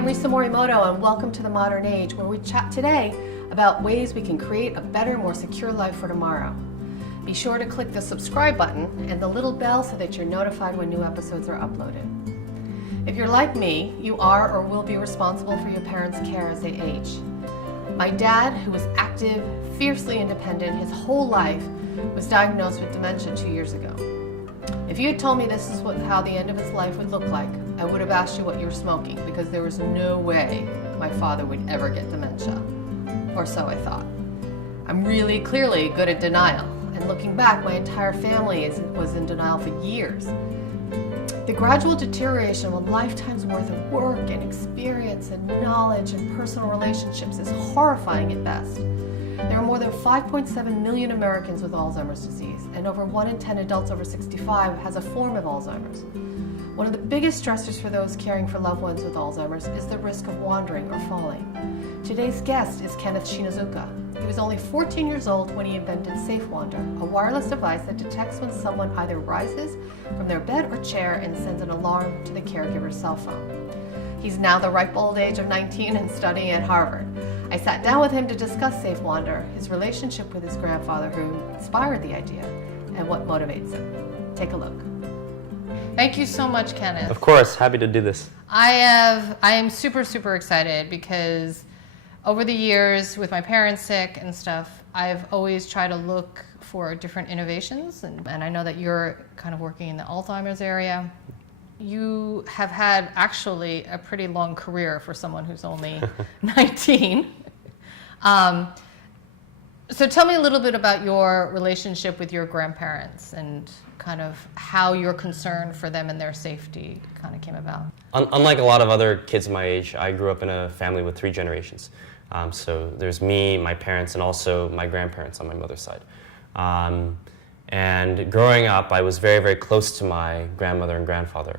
I'm Risa Morimoto, and welcome to The Modern Age, where we chat today about ways we can create a better, more secure life for tomorrow. Be sure to click the subscribe button and the little bell so that you're notified when new episodes are uploaded. If you're like me, you are or will be responsible for your parents' care as they age. My dad, who was active, fiercely independent his whole life, was diagnosed with dementia 2 years ago. If you had told me this is how the end of his life would look like, I would have asked you what you were smoking, because there was no way my father would ever get dementia. Or so I thought. I'm really clearly good at denial, and looking back, my entire family was in denial for years. The gradual deterioration of a lifetime's worth of work and experience and knowledge and personal relationships is horrifying at best. There are more than 5.7 million Americans with Alzheimer's disease, and over 1 in 10 adults over 65 has a form of Alzheimer's. One of the biggest stressors for those caring for loved ones with Alzheimer's is the risk of wandering or falling. Today's guest is Kenneth Shinazuka. He was only 14 years old when he invented SafeWander, a wireless device that detects when someone either rises from their bed or chair and sends an alarm to the caregiver's cell phone. He's now the ripe old age of 19 and studying at Harvard. I sat down with him to discuss SafeWander, his relationship with his grandfather who inspired the idea, and what motivates him. Take a look. Thank you so much, Kenneth. Of course, happy to do this. I am super excited because over the years, with my parents sick and stuff, I've always tried to look for different innovations, and I know that you're kind of working in the Alzheimer's area. You have had actually a pretty long career for someone who's only 19. So tell me a little bit about your relationship with your grandparents and kind of how your concern for them and their safety kind of came about. Unlike a lot of other kids my age, I grew up in a family with 3 generations. So there's me, my parents, and also my grandparents on my mother's side. And growing up, I was very close to my grandmother and grandfather.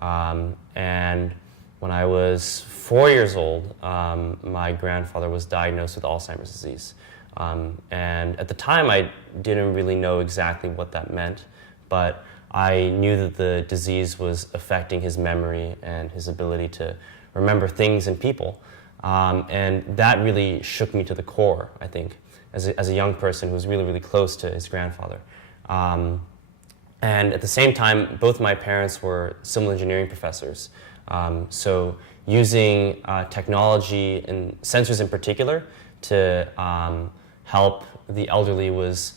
And when I was 4 years old, my grandfather was diagnosed with Alzheimer's disease. And at the time, I didn't really know exactly what that meant, but I knew that the disease was affecting his memory and his ability to remember things and people. And that really shook me to the core, I think, as a young person who was really close to his grandfather. And at the same time, both my parents were civil engineering professors. So using technology and sensors in particular to help the elderly was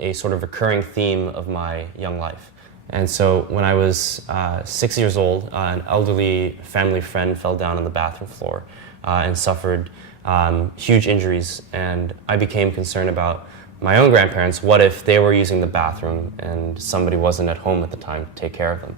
a sort of recurring theme of my young life. And so when I was 6 years old, an elderly family friend fell down on the bathroom floor and suffered huge injuries, and I became concerned about my own grandparents. What if they were using the bathroom and somebody wasn't at home at the time to take care of them?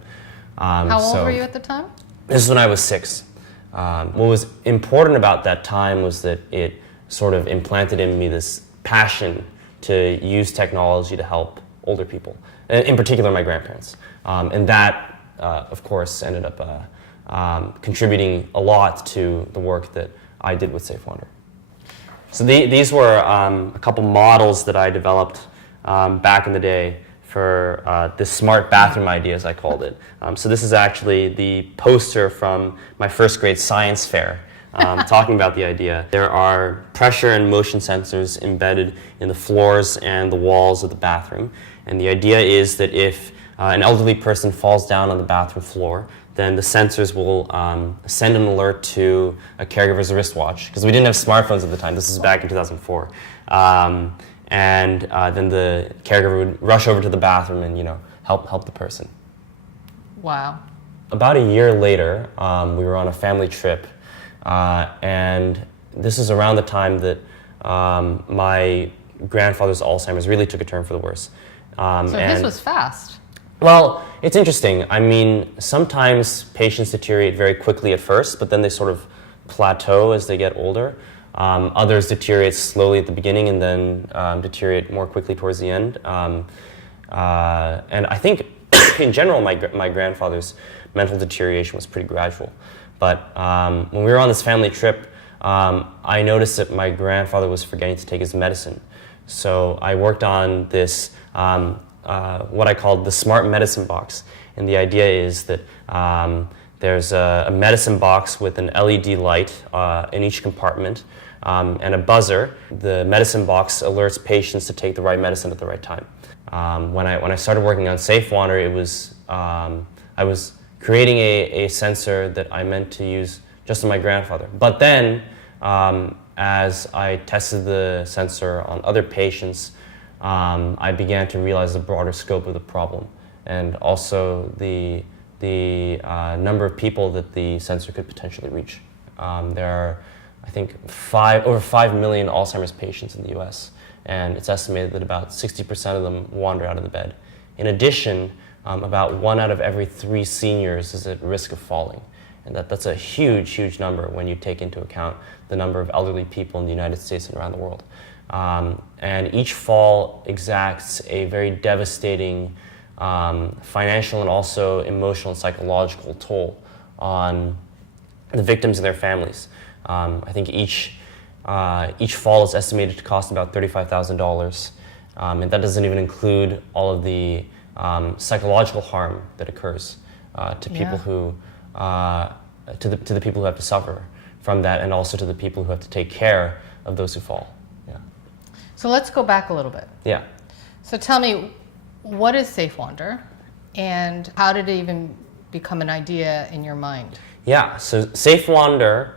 How old were you at the time? This is when I was 6. What was important about that time was that it sort of implanted in me this passion to use technology to help older people, in particular my grandparents. And that, of course, ended up contributing a lot to the work that I did with SafeWander. So these were a couple models that I developed back in the day for this smart bathroom idea, as I called it. So this is actually the poster from my first grade science fair, talking about the idea. There are pressure and motion sensors embedded in the floors and the walls of the bathroom. And the idea is that if an elderly person falls down on the bathroom floor, then the sensors will send an alert to a caregiver's wristwatch, because we didn't have smartphones at the time. This was back in 2004. And then the caregiver would rush over to the bathroom and help the person. Wow. About a year later, we were on a family trip, and this is around the time that my grandfather's Alzheimer's really took a turn for the worse. So this was fast. Well, it's interesting. I mean, sometimes patients deteriorate very quickly at first, but then they sort of plateau as they get older. Others deteriorate slowly at the beginning and then deteriorate more quickly towards the end. And I think, in general, my grandfather's mental deterioration was pretty gradual. But when we were on this family trip, I noticed that my grandfather was forgetting to take his medicine. So I worked on this what I called the smart medicine box. And the idea is that There's a medicine box with an LED light in each compartment and a buzzer. The medicine box alerts patients to take the right medicine at the right time. When I started working on SafeWander, I was creating a sensor that I meant to use just on my grandfather. But then, as I tested the sensor on other patients, I began to realize the broader scope of the problem, and also the number of people that the sensor could potentially reach. There are, I think, over 5 million Alzheimer's patients in the US, and it's estimated that about 60% of them wander out of the bed. In addition, about 1 out of every 3 seniors is at risk of falling. And that's a huge, huge number when you take into account the number of elderly people in the United States and around the world. And each fall exacts a very devastating financial and also emotional and psychological toll on the victims and their families. I think each fall is estimated to cost about $35,000, and that doesn't even include all of the psychological harm that occurs to people who to the people who have to suffer from that, and also to the people who have to take care of those who fall. Yeah. So let's go back a little bit. Yeah. So tell me, what is SafeWander, and how did it even become an idea in your mind? Yeah. So SafeWander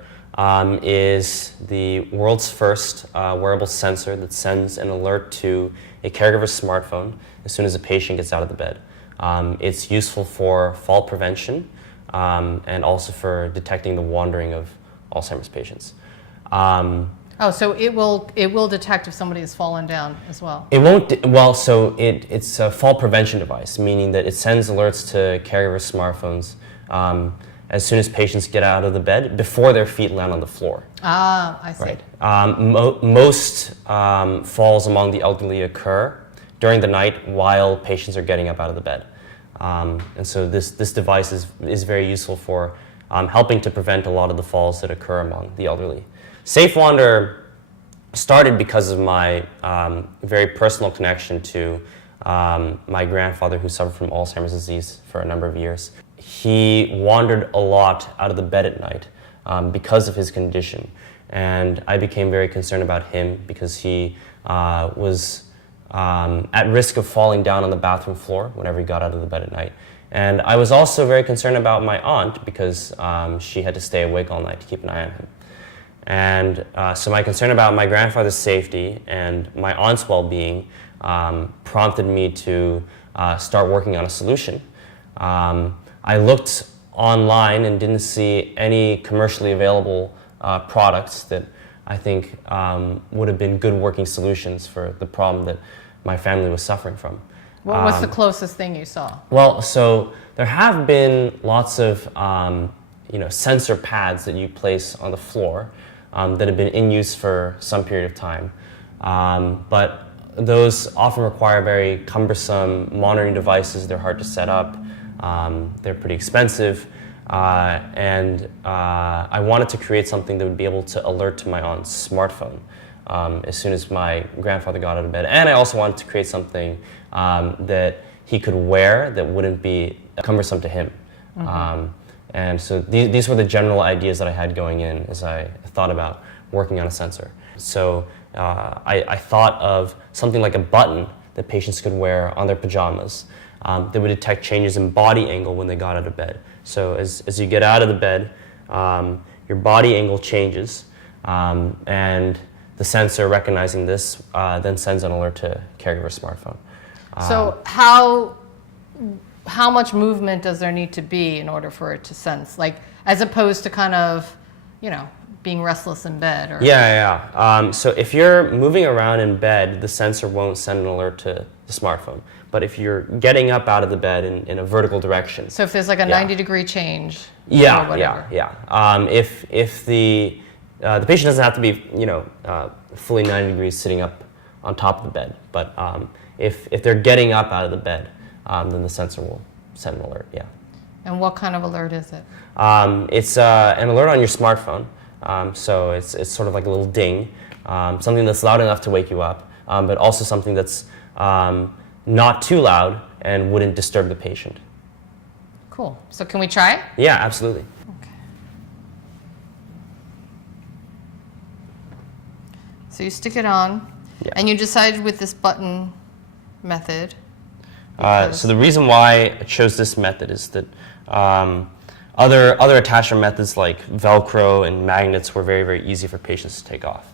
is the world's first wearable sensor that sends an alert to a caregiver's smartphone as soon as a patient gets out of the bed. It's useful for fall prevention and also for detecting the wandering of Alzheimer's patients. So it will detect if somebody has fallen down as well? It won't. It's a fall prevention device, meaning that it sends alerts to caregivers' smartphones as soon as patients get out of the bed, before their feet land on the floor. I see. Right. Most falls among the elderly occur during the night while patients are getting up out of the bed. And so this device is very useful for helping to prevent a lot of the falls that occur among the elderly. SafeWander started because of my very personal connection to my grandfather, who suffered from Alzheimer's disease for a number of years. He wandered a lot out of the bed at night because of his condition, and I became very concerned about him because he was at risk of falling down on the bathroom floor whenever he got out of the bed at night. And I was also very concerned about my aunt because she had to stay awake all night to keep an eye on him. And so my concern about my grandfather's safety and my aunt's well-being prompted me to start working on a solution. I looked online and didn't see any commercially available products that I think would have been good working solutions for the problem that my family was suffering from. Well, what's the closest thing you saw? Well, so there have been lots of sensor pads that you place on the floor that have been in use for some period of time, but those often require very cumbersome monitoring devices. They're hard to set up. They're pretty expensive, and I wanted to create something that would be able to alert to my aunt's smartphone as soon as my grandfather got out of bed. And I also wanted to create something that he could wear that wouldn't be cumbersome to him. Mm-hmm. And so these were the general ideas that I had going in as I thought about working on a sensor. So I thought of something like a button that patients could wear on their pajamas that would detect changes in body angle when they got out of bed. So as you get out of the bed, your body angle changes, and the sensor recognizing this then sends an alert to caregiver's smartphone. So how much movement does there need to be in order for it to sense, like, as opposed to kind of, being restless in bed? Or So if you're moving around in bed, the sensor won't send an alert to the smartphone. But if you're getting up out of the bed in a vertical direction. So if there's like a 90-degree change. Yeah, or whatever. If the patient doesn't have to be, fully 90 degrees sitting up on top of the bed, but if they're getting up out of the bed, then the sensor will send an alert. Yeah. And what kind of alert is it? It's an alert on your smartphone. So it's sort of like a little ding, something that's loud enough to wake you up, but also something that's not too loud and wouldn't disturb the patient. cool. So can we try it? Yeah, absolutely. Okay. So you stick it on, Yeah. and you decided with this button method. So the reason why I chose this method is that other attachment methods like Velcro and magnets were very, very easy for patients to take off.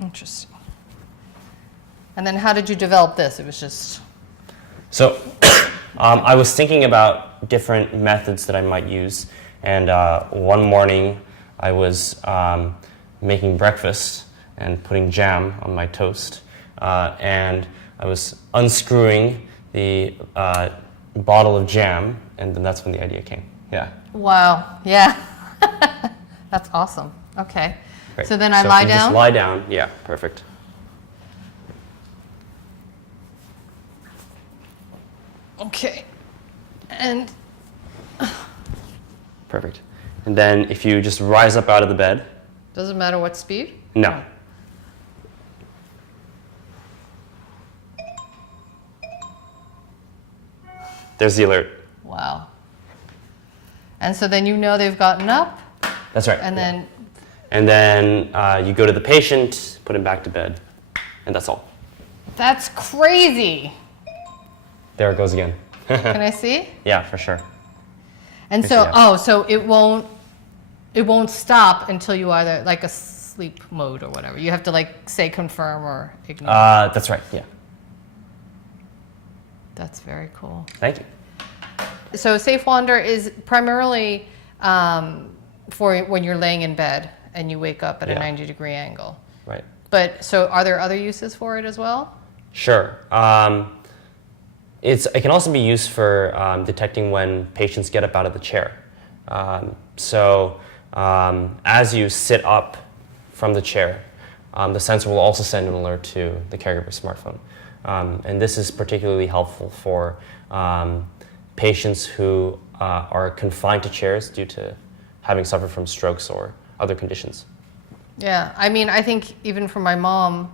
Interesting. And then how did you develop this? It was just... So I was thinking about different methods that I might use, and one morning I was making breakfast and putting jam on my toast, and I was unscrewing the bottle of jam, and then that's when the idea came. Yeah. Wow. Yeah. That's awesome. Okay. Great. So then I so lie if you down? Just lie down. Yeah, perfect. Okay. And... Perfect. And then if you just rise up out of the bed. Doesn't matter what speed? No. There's the alert. Wow. And so then you know they've gotten up? That's right. And then... And then you go to the patient, put him back to bed, and that's all. That's crazy. There it goes again. Can I see? Yeah, for sure. And so, so it won't stop until you either like a sleep mode or whatever. You have to like say confirm or ignore. That's right. Yeah. That's very cool. Thank you. So SafeWander is primarily for when you're laying in bed and you wake up at a 90-degree angle. Right. But so are there other uses for it as well? Sure. It can also be used for detecting when patients get up out of the chair. As you sit up from the chair, the sensor will also send an alert to the caregiver's smartphone. And this is particularly helpful for patients who are confined to chairs due to having suffered from strokes or other conditions. Yeah, I mean, I think even for my mom,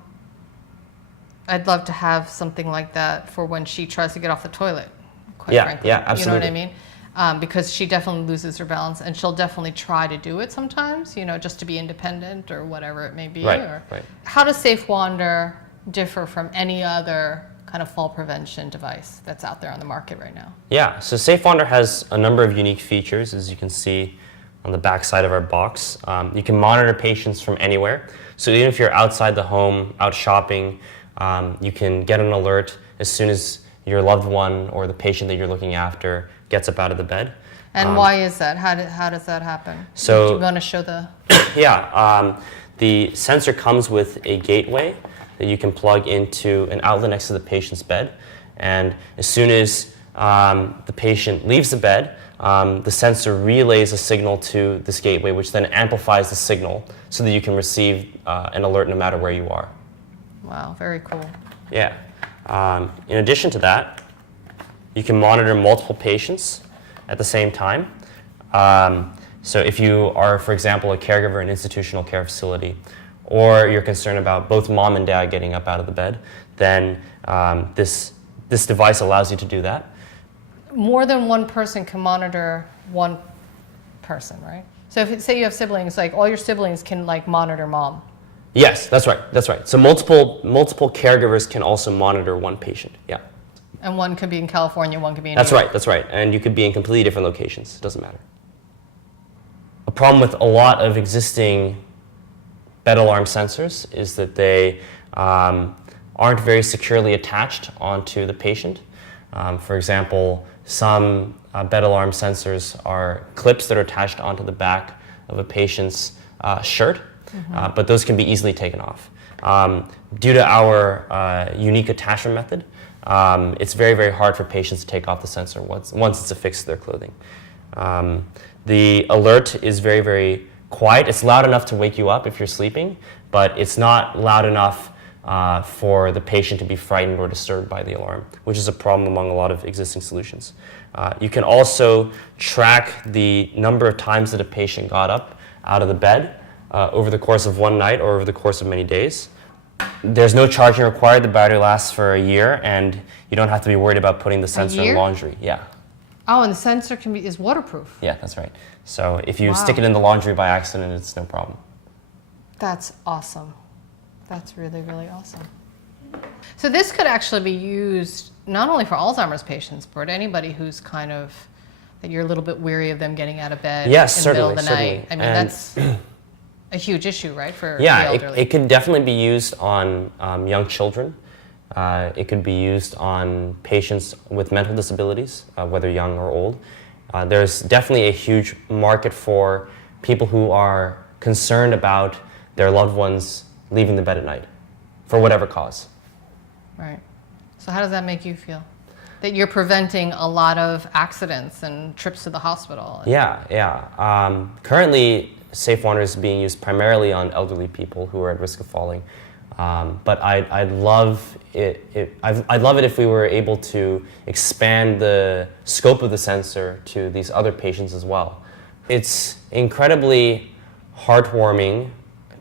I'd love to have something like that for when she tries to get off the toilet, quite frankly. Yeah, absolutely. You know what I mean? Because she definitely loses her balance, and she'll definitely try to do it sometimes, you know, just to be independent or whatever it may be. Right. How does SafeWander differ from any other kind of fall prevention device that's out there on the market right now? Yeah, so SafeWander has a number of unique features, as you can see on the back side of our box. You can monitor patients from anywhere. So even if you're outside the home, out shopping, you can get an alert as soon as your loved one or the patient that you're looking after gets up out of the bed. And why is that? How does that happen? So, do you want to show the... Yeah, the sensor comes with a gateway that you can plug into an outlet next to the patient's bed. And as soon as the patient leaves the bed, the sensor relays a signal to this gateway, which then amplifies the signal so that you can receive an alert no matter where you are. Wow, very cool. Yeah. In addition to that, you can monitor multiple patients at the same time. So if you are, for example, a caregiver in an institutional care facility, or you're concerned about both mom and dad getting up out of the bed, then this device allows you to do that. More than one person can monitor one person, right? So if say you have siblings, like all your siblings can like monitor mom. Yes, that's right. That's right. So multiple caregivers can also monitor one patient. Yeah. And one could be in California, one could be in That's New York. right. That's right. And you could be in completely different locations. It doesn't matter. A problem with a lot of existing bed alarm sensors is that they aren't very securely attached onto the patient. For example, some bed alarm sensors are clips that are attached onto the back of a patient's shirt, but those can be easily taken off. Due to our unique attachment method, it's very, very hard for patients to take off the sensor once it's affixed to their clothing. The alert is very, very quiet. It's loud enough to wake you up if you're sleeping, but it's not loud enough for the patient to be frightened or disturbed by the alarm, which is a problem among a lot of existing solutions. You can also track the number of times that a patient got up out of the bed over the course of one night or over the course of many days. There's no charging required. The battery lasts for a year, and you don't have to be worried about putting the sensor in laundry. Yeah. Oh, and the sensor is waterproof. Yeah, that's right. So if you stick it in the laundry by accident, it's no problem. That's awesome. That's really, really awesome. So this could actually be used not only for Alzheimer's patients, but anybody who's kind of, that you're a little bit weary of them getting out of bed in the middle of the night. I mean, that's a huge issue, right, for the elderly. It could definitely be used on young children. It could be used on patients with mental disabilities, whether young or old. There's definitely a huge market for people who are concerned about their loved ones leaving the bed at night, for whatever cause. Right. So how does that make you feel? That you're preventing a lot of accidents and trips to the hospital? Yeah. Currently, SafeWander is being used primarily on elderly people who are at risk of falling. But I'd love it if we were able to expand the scope of the sensor to these other patients as well. It's incredibly heartwarming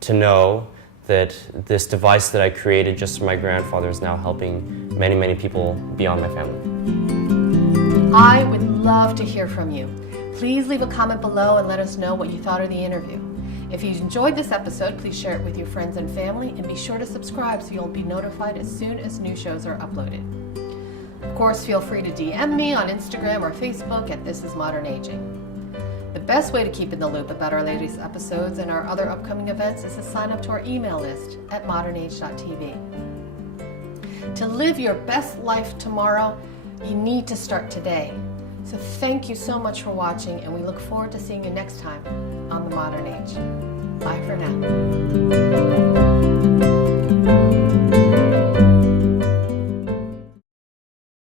to know that this device that I created just for my grandfather is now helping many, many people beyond my family. I would love to hear from you. Please leave a comment below and let us know what you thought of the interview. If you enjoyed this episode, please share it with your friends and family, and be sure to subscribe so you'll be notified as soon as new shows are uploaded. Of course, feel free to DM me on Instagram or Facebook at This Is Modern Aging. The best way to keep in the loop about our latest episodes and our other upcoming events is to sign up to our email list at modernage.tv. To live your best life tomorrow, you need to start today. So thank you so much for watching, and we look forward to seeing you next time on The Modern Age. Bye for now.